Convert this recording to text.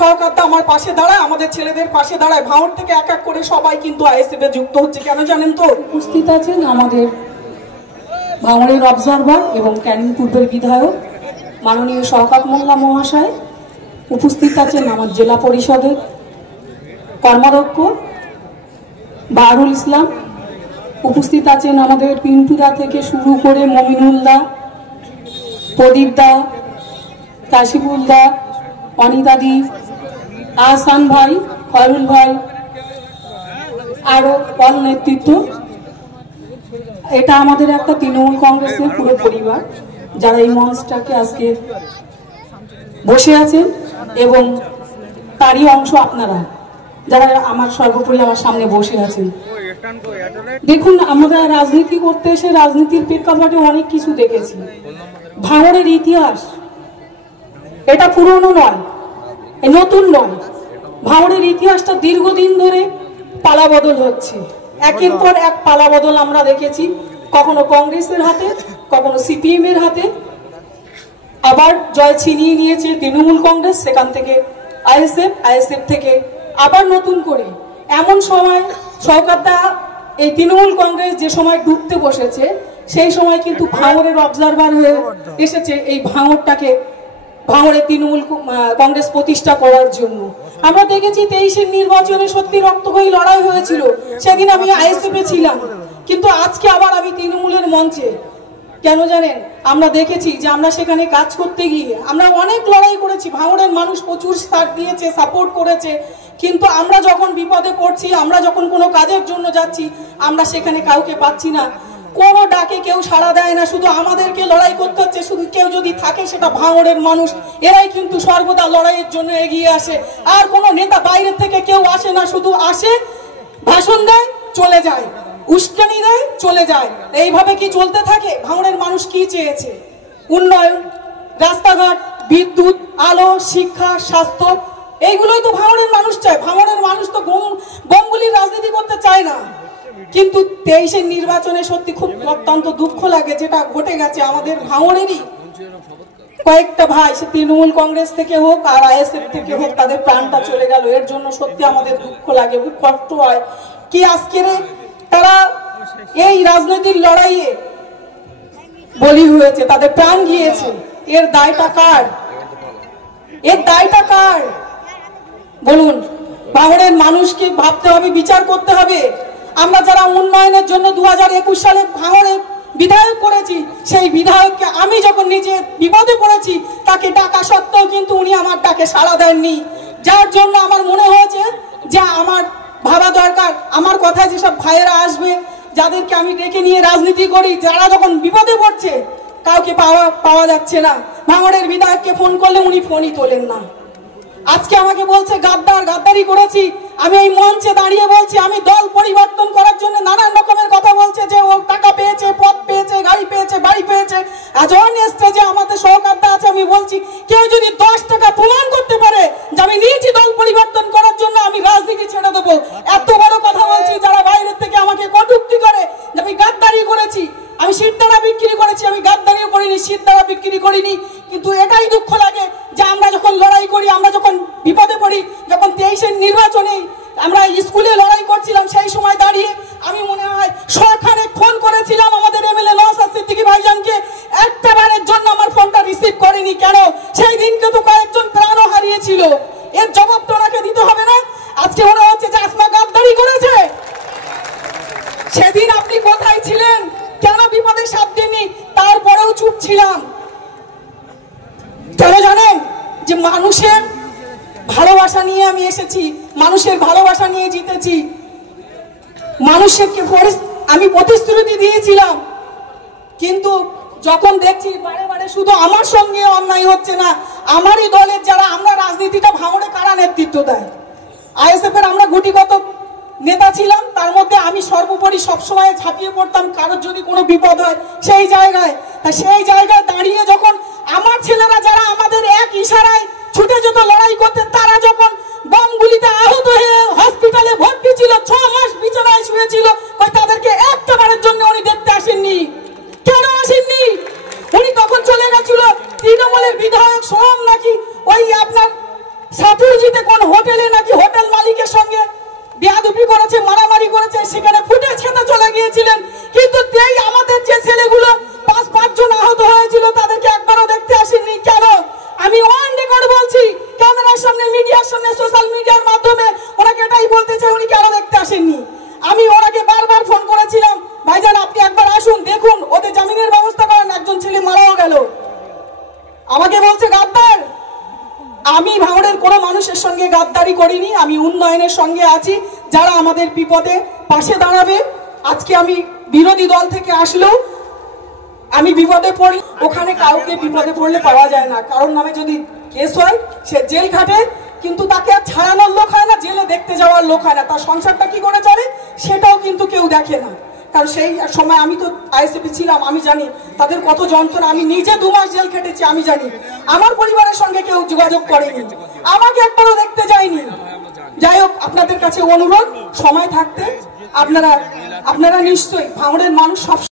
সহকারটা আমার পাশে দাঁড়ায়, আমাদের ছেলেদের পাশে দাঁড়ায়। ভাঙড় থেকে এক এক করে সবাই কিন্তু আইএসএফ এ যুক্ত হচ্ছে। কেন জানেন তো? উপস্থিত আছেন আমাদের ভাঙড়ের অবজারভার এবং ক্যানিং পূর্বের বিধায়ক মাননীয় শওকত মোল্লা মহাশয়, উপস্থিত আছেন আমার জেলা পরিষদের কর্মাধ্যক্ষ বাহারুল ইসলাম, উপস্থিত আছেন আমাদের পিন্টুদা থেকে শুরু করে মমিনুলদা, প্রদীপদা, কাশিফুলদা, অনিতাদি, আহসান ভাই, খয়রুল ভাই, আরো অল নেতৃত্ব। এটা আমাদের একটা তৃণমূল কংগ্রেসের পুরো পরিবার যারা এই মঞ্চটাকে আজকে বসে আছেন, এবং তারই অংশ আপনারা যারা আমার সর্বোপরি আমার সামনে বসে আছেন। দেখুন, আমরা রাজনীতি করতে এসে রাজনীতির প্রেক্ষাপটে অনেক কিছু দেখেছি। ভাঙড়ের ইতিহাস এটা পুরনো নয়, নতুন নয়। ভাঙড়ের ইতিহাসটা দীর্ঘদিন ধরে পালাবদল হচ্ছে, একের পর এক পালাবদল আমরা দেখেছি। কখনো কংগ্রেসের হাতে, কখনো সিপিএম এর হাতে, আবার জয় ছিনিয়ে নিয়েছে তৃণমূল কংগ্রেস, সেখান থেকে আইএসএফ থেকে আবার নতুন করে। এমন সময় সরকারটা এই তৃণমূল কংগ্রেস যে সময় ডুবতে বসেছে, সেই সময় কিন্তু ভাঙড়ের অবজারভার হয়ে এসেছে এই ভাঙড়ে তৃণমূল কংগ্রেস প্রতিষ্ঠা করার জন্য। আমরা দেখেছি 23-এর নির্বাচনে সত্যি রক্তক্ষয়ী লড়াই হয়েছিল, সেদিন আমি আইএসএফ এ ছিলাম, কিন্তু আজকে আবার আমি তৃণমূলের মঞ্চে। কেন জানেন? আমরা দেখেছি যে আমরা সেখানে কাজ করতে গিয়ে আমরা অনেক লড়াই করেছি, ভাঙড়ের মানুষ প্রচুর সাথ দিয়েছে, সাপোর্ট করেছে, কিন্তু আমরা যখন বিপদে পড়ছি, আমরা যখন কোনো কাজের জন্য যাচ্ছি, আমরা সেখানে কাউকে পাচ্ছি না, কোনো ডাকে কেউ সাড়া দেয় না, শুধু আমাদেরকে লড়াই করতে হচ্ছে। শুধু কেউ যদি থাকে সেটা ভাঙড়ের মানুষ, এরাই কিন্তু সর্বদা লড়াইয়ের জন্য এগিয়ে আসে। আর কোনো নেতা বাইরের থেকে কেউ আসে না, শুধু আসে, ভাষণ দেয়, চলে যায়, উস্কানি দেয়, চলে যায়। এইভাবে কি চলতে থাকে? ভাঙড়ের মানুষ কি চেয়েছে? উন্নয়ন, রাস্তাঘাট, বিদ্যুৎ, আলো, শিক্ষা, স্বাস্থ্য, এইগুলোই তো ভাঙড়ের মানুষ চায়। ভাঙড়ের মানুষ তো গঙ্গুলির রাজনীতি করতে চায় না। কিন্তু 23-এর নির্বাচনে সত্যি খুব অত্যন্ত দুঃখ লাগে যেটা ঘটে গেছে। আমাদের ভাঙড়েরই কয়েকটা ভাই, সে তৃণমূল কংগ্রেস থেকে হোক আর আইএসএফ থেকে হোক, তাদের প্রাণটা চলে গেল। এর জন্য সত্যি আমাদের দুঃখ লাগে, খুব কষ্ট হয়। কি আজকের তারা এই রাজনৈতিক লড়াইয়ে বলি হয়েছে, তাদের প্রাণ গিয়েছে। এর দায়টা কার? এর দায়টা কার বলুন? ভাঙড়ের মানুষকে ভাবতে হবে, বিচার করতে হবে। আমরা যারা উন্নয়নের জন্য 2021 সালে ভাঙড়ে বিধায়ক করেছি, সেই বিধায়ককে আমি যখন নিজে বিপদে পড়েছি, তাকে ডাকা সত্ত্বেও কিন্তু উনি আমার ডাকে সাড়া দেননি। যার জন্য আমার মনে হয়েছে যে আমার ভাবা দরকার, আমার কথায় যেসব ভাইয়েরা আসবে, যাদেরকে আমি ডেকে নিয়ে রাজনীতি করি, যারা যখন বিপদে পড়ছে, কাউকে পাওয়া যাচ্ছে না। ভাঙড়ের বিধায়ককে ফোন করলে উনি ফোনই তোলেন না। আজকে আমাকে বলছে গাদ্দারি করেছি। আমি এই মঞ্চে দাঁড়িয়ে বলছি, আমি দল পরিবর্তন করার জন্য নানান রকমের কথা বলছে, যে ও টাকা পেয়েছে, পদ পেয়েছে, গাড়ি পেয়েছে, বাড়ি পেয়েছে। আজ অন্য স্টেজে আমাদের সহকারটা আছে, আমি বলছি কেউ যদি 10 টাকা প্রমাণ করতে পারে যে আমি নিয়েছি দল পরিবর্তন করার জন্য, আমি রাজনীতি ছেড়ে দেবো। এত বড় কথা বলছি, যারা বাইরের থেকে আমাকে কটূক্তি করে যে আমি গাদ্দারি করেছি, আমি সিদ্ধারা বিক্রি করেছি, আমি গাদ্দারিও করিনি, সিদ্ধারা বিক্রি করিনি। কিন্তু এটাই দুঃখ লাগে যে আমরা যখন লড়াই করি, আমরা যখন বিপদে পড়ি, যখন 23-এর নির্বাচনে আমরা স্কুলে লড়াই করছিলাম, সেই সময় দাঁড়িয়ে আমি মনে হয় সরকারে ফোন করেছিলাম আমাদের এমএলএ নওশাদ সিদ্দিকী ভাইজানকে, একটা বারের জন্য আমার ফোনটা রিসিভ করেনি। কেন? সেই দিনকে তো কয়েকজন প্রাণও হারিয়েছিল। এর জবাব তো ওনাকে দিতে হবে না? আজকে মনে হচ্ছে যে আসমা গাদ্দারি করেছে। সেদিন আপনি কোথায় ছিলেন? কেন বিপদে সাথ দেননি? তারপরেও চুপ ছিলাম। কেন জানেন? যে মানুষের ভালোবাসা নিয়ে আমি এসেছি, মানুষের ভালোবাসা নিয়ে জিতেছি। মানুষকে আমি প্রতিশ্রুতি দিয়েছিলাম, কিন্তু যখন দেখছি বারে বারে শুধু আমার সঙ্গে অন্যায় হচ্ছে না, আমারই দলের যারা, আমরা রাজনীতিটা ভাঙড়ে কারা নেতৃত্ব দেয়? আইএসএফ এর আমরা গুটিগত নেতা ছিলাম, তার মধ্যে আমি সর্বোপরি সবসময় ঝাঁপিয়ে পড়তাম কারোর যদি কোনো বিপদ হয় সেই জায়গায়। তা সেই জায়গায় দাঁড়িয়ে যখন আমার ছেলেরা যারা আমাদের এক ইশারায় ছুটে যেত লড়াই করতে, তারা যখন বমগুলিতে আহত হয়ে হসপিটালে ভর্তি ছিল, 6 মাস বিছানায় শুয়েছিল, তাদেরকে একটা বারের জন্য উনি দেখতে আসেননি। কেন আসেননি? উনি তখন চলে গেছিল তৃণমূলের বিধায়ক সোহম নাকি ওই আপনার সাথুর কালুজিতে কোন হোটেলে নাকি হোটেল মালিকের সঙ্গে বেয়াদবি করেছে, মারামারি করেছে, সেখানে ফুটেজ খেতে চলে গিয়েছিলেন। কিন্তু এই আমাদের যে ছেলেগুলো 5 জন আহত হয়েছিল তাদেরকে একবারও দেখতে আসেননি কেন? আমি অন রেকর্ড বলছি, ক্যামেরার সামনে, মিডিয়ার সামনে, সোশ্যাল মিডিয়ার মাধ্যমে ওনাকে এটাই বলতে চাই, উনি কেন দেখতে আসেননি? আমি ওনাকে বারবার ফোন করেছিলাম, ভাইজান আপনি একবার আসুন, দেখুন, ওদের জামিনের ব্যবস্থা করেন, একজন ছেলে মারাও গেল। আমাকে বলছে গাদ্দার। আমি ভাঙড়ের কোনো মানুষের সঙ্গে গাদ্দারি করিনি, আমি উন্নয়নের সঙ্গে আছি, যারা আমাদের বিপদে পাশে দাঁড়াবে। আজকে আমি বিরোধী দল থেকে আসলেও আমি বিপদে পড়ি, ওখানে কাউকে বিপদে পড়লে পাওয়া যায় না, কারণ নামে যদি কেস হয় সে জেল খাটে, কিন্তু তাকে আর ছাড়ানোর লোক হয় না, জেলে দেখতে যাওয়ার লোক হয় না, তার সংসারটা কি করে চলে সেটাও কিন্তু কেউ দেখে না। কারণ সেই সময় আমি তো আইএসএফে ছিলাম, আমি জানি তাদের কত যন্ত্রণা। আমি নিজে 2 মাস জেল খেটেছি, আমি জানি। আমার পরিবারের সঙ্গে কেউ যোগাযোগ করেনি, আমাকে একবারও দেখতে যায়নি। যাই হোক, আপনাদের কাছে অনুরোধ, সময় থাকতে আপনারা নিশ্চয়ই, ভাঙড়ের মানুষ সব